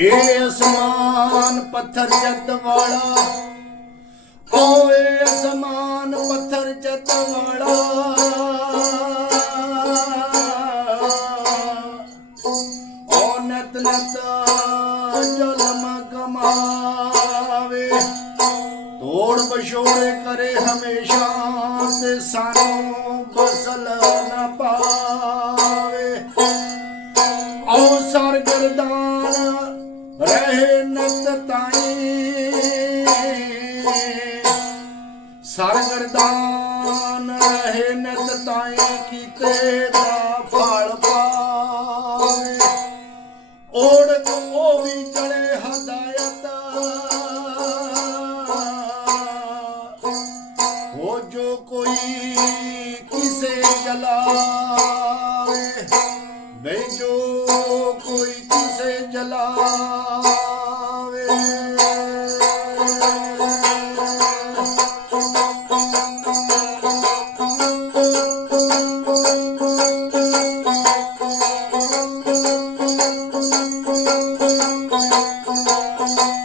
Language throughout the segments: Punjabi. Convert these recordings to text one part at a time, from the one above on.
ਇਹ ਅਸਮਾਨ ਪੱਥਰ ਜੱਤ ਵਾਲਾ ਹੋਵੇ ਅਸਮਾਨ ਪੱਥਰ ਜੱਤ ਵਾਲਾ। ਔਨਤ ਨਤ ਜਲਮ ਕਮਾਵੇ ਤੋੜ ਬਸ਼ੋੜੇ ਕਰੇ ਹਮੇਸ਼ਾ ਤੇ ਸਾਨੂੰ ਬਸਲ ਨਾ ਪਾਵੇ। ਰਹੇ ਨੰਦ ਤਾਈ ਸਰਗਰਦਾਨ ਰਹੇ ਨੰਦ ਤਾਈ ਕੀਤੇ ਦਾ ਫਲ ਪਾਵੇ। ਓੜਕ ਉਹ ਵੀ ਚੜੇ ਹਦਾਇਤ। ਹੋ ਜੋ ਕੋਈ ਕਿਸੇ ਜਲਾਵੇ, ਨਹੀਂ ਜੋ ਕੋਈ ਕਿਸੇ ਜਲਾਵੇ।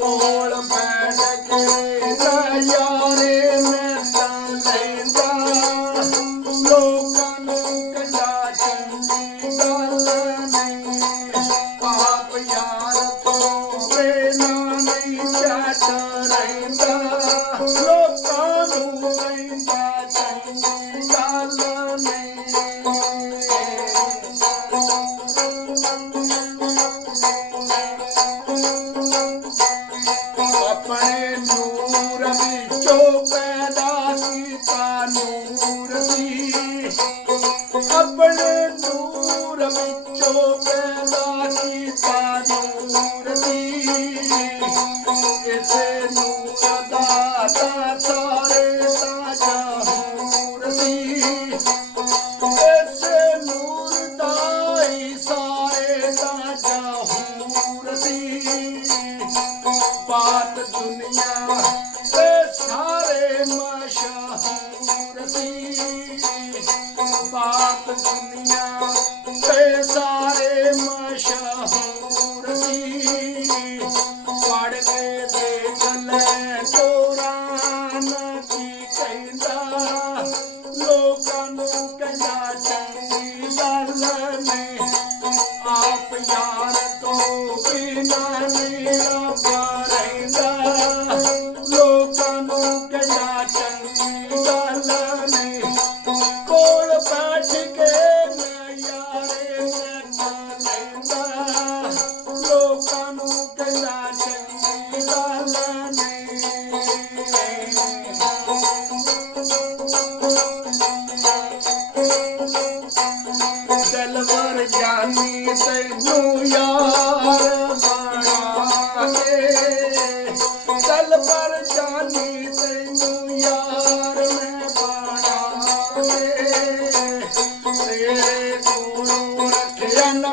for the man that came. ternura, mi chopela. Oh.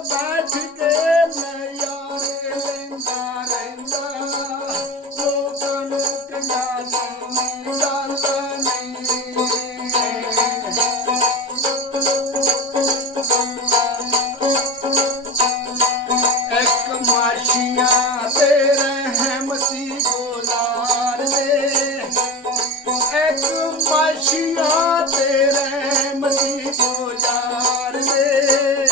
ਬੈਠ ਕੇ ਮੈਂ ਯਾਰੇ ਲੈਂਦਾ ਰਹਿੰਦਾ ਲੋਕਾਂ ਨੂੰ ਕੰਡਾ ਨਹੀਂ ਜਾਂਦਾ ਨਹੀਂ ਇੱਕ ਮਾਸ਼ੀਆਂ ਤੇ ਰਹਿਮ ਸੀ ਗੋਲਾਰ ਦੇ ਇੱਕ ਮਾਸ਼ੀਆਂ ਤੇ ਰਹਿਮ ਸੀ ਗੋਲਾਰ ਦੇ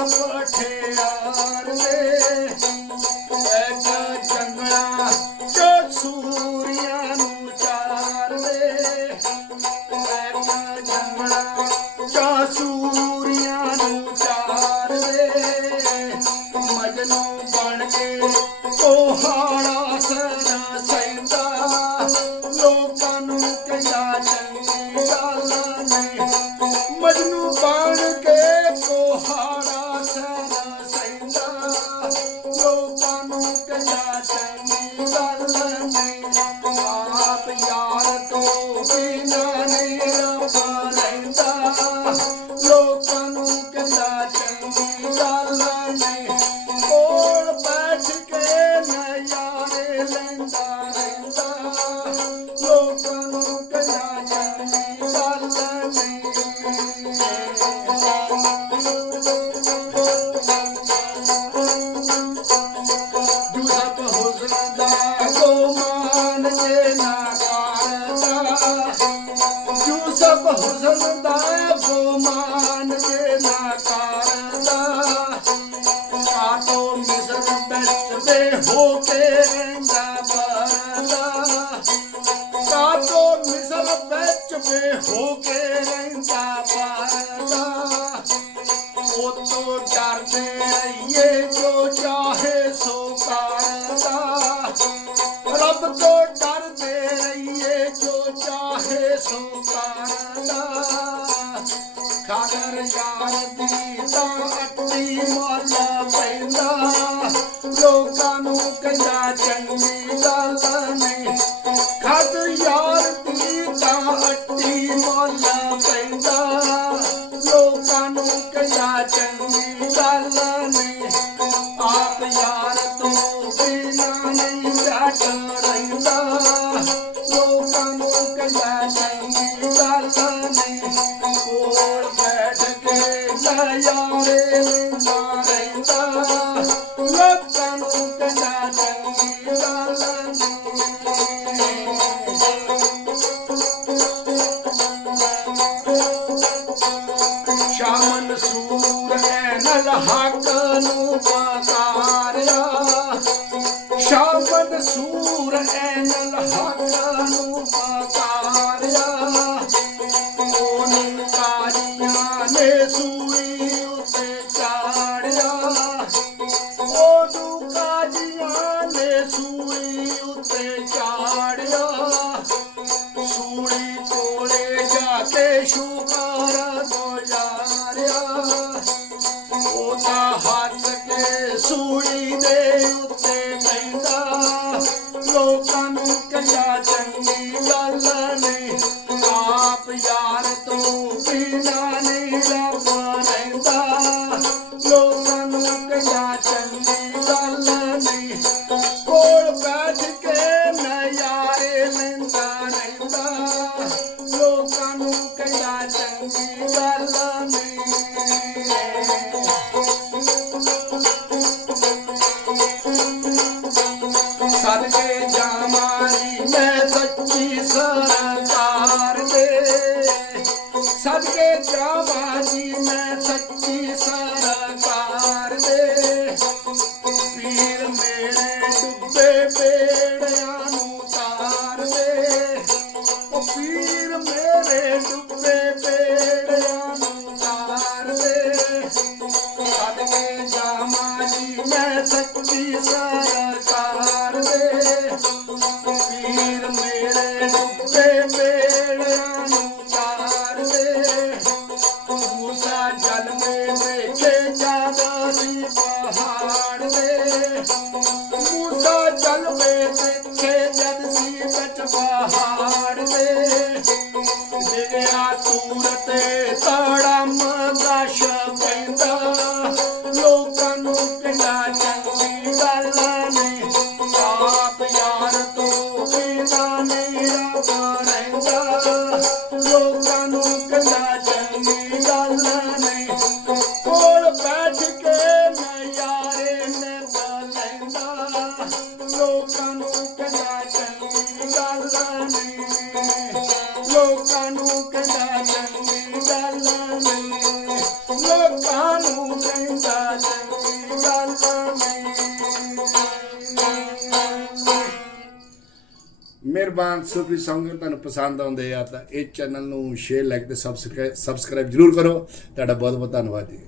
वठे ਤੋਂ ਵਿੱਚ ਦੇ ਹੋ ਕੇ ਰਹਿੰਦਾ ਪਰਦਾ ਕਾਟੋ ਮਿਸਰ ਵਿੱਚ ਦੇ ਹੋ ਕੇ ਰਹਿੰਦਾ ਪਰਦਾ ਉਹ ਤੋਂ ਡਰਦੇ ਰਹੀਏ ਜੋ ਚਾਹੇ ਸੋ ਕਰਦਾ ਰੱਬ ਤੋਂ ਡਰਦੇ ਰਹੀਏ ਜੋ ਚਾਹੇ ਸੋ ਕਰਦਾ ਖਾਦਰ ਯਾਰ ਦੀ ਤਾਂ ਲੋਕਾਂ ਨੂੰ ਕਹਿੰਦਾ ਚੰਗੀ ਗੱਲ ਨਹੀਂ? ਆਪ ਯਾਰ ਤੋਂ ਬਿਨਾ ਨਹੀਂ ਜੱਟ ਰਹਿੰਦਾ। ਲੋਕਾਂ ਨੂੰ ਕਹਿੰਦਾ ਚੰਗੀ ਗੱਲ ਨਹੀਂ? ਕੋਲ ਬੈਠ ਕੇ ਨਜ਼ਾਰੇ ਲੈਂਦਾ ਰਹਿੰਦਾ। ਗੁਜ਼ਾਰਿਆ ਉਹਦਾ ਹੱਥ ਕੇ ਸੂਲੀ ਦੇ ਉੱਤੇ ਬੈਠਾ ਲੋਕਾਂ ਨੂੰ ਕਹਿੰਦਾ, ਚੰਗੀ ਗੱਲ ਨਹੀਂ ਆਪ ਯਾਰ ਤੂੰ ਬਿਨਾ ਨਹੀਂ ਰੱਬ ਰਹਿੰਦਾ ਲੋਕਾਂ ਨੂੰ ਕਹਿੰਦਾ, ਚੰਗੀ ਗੱਲ ਨਹੀਂ ਮੈਂ ਸੱਚੀ ਸਰਕਾਰ ਦੇ। ਸਦਕੇ ਜਾਮਾਰੀ ਮੈਂ ਸੱਚੀ ਸਰਕਾਰ ਦੇ। ਪੀਰ ਮੇਰੇ ਡੁੱਬੇ ਬੇੜਿਆਂ ਨੂੰ ਤਾਰ ਦੇ। ਉਹ ਪੀਰ ਮੇਰੇ ਡੁੱਬੇ ਬੇੜਿਆਂ ਨੂੰ ਤਾਰ ਦੇ। ਸਦਕੇ ਜਾਮਾ ਜੀ ਮੈਂ ਸੱਚੀ ਸਰਕਾਰ ਜਾਦਾ ਸੀ ਪਹਾੜ ਦੇ। ਮੂਸਾ ਜਲ ਮੇ ਦੇਖੇ ਜਦ ਸੀ ਵਿੱਚ ਪਹਾੜ ਦੇ ਜਿਗਿਆ ਤੂਰ ਤੇ ਤੜਮ ਗਸ਼ ਪੈਂਦਾ। ਲੋਕਾਂ ਨੂੰ ਕਿੰਨਾ ਚੰਗੀ ਗੱਲ ਨਹੀਂ ਆਪ ਯਾਰ ਤੋਂ ਬਿਨਾ ਨਹੀਂ ਰੱਬ ਕਹਿੰਦਾ ਚੰਗੀ ਗੱਲ ਨਹੀਂ ਲੋਕਾਂ ਨੂੰ ਕਹਿੰਦਾ ਚੰਗੀ ਗੱਲ ਨਹੀਂ ਮਿਹਰਬਾਨ ਸੁਪਰੀ ਸੰਗਤ ਤੁਹਾਨੂੰ ਪਸੰਦ ਆਉਂਦੇ ਆ ਤਾਂ ਇਹ ਚੈਨਲ ਨੂੰ ਸ਼ੇਅਰ ਲਾਈਕ ਤੇ ਸਬਸਕ੍ਰਾਈਬ ਸਬਸਕ੍ਰਾਈਬ ਜਰੂਰ ਕਰੋ। ਤੁਹਾਡਾ ਬਹੁਤ ਬਹੁਤ ਧੰਨਵਾਦ ਜੀ।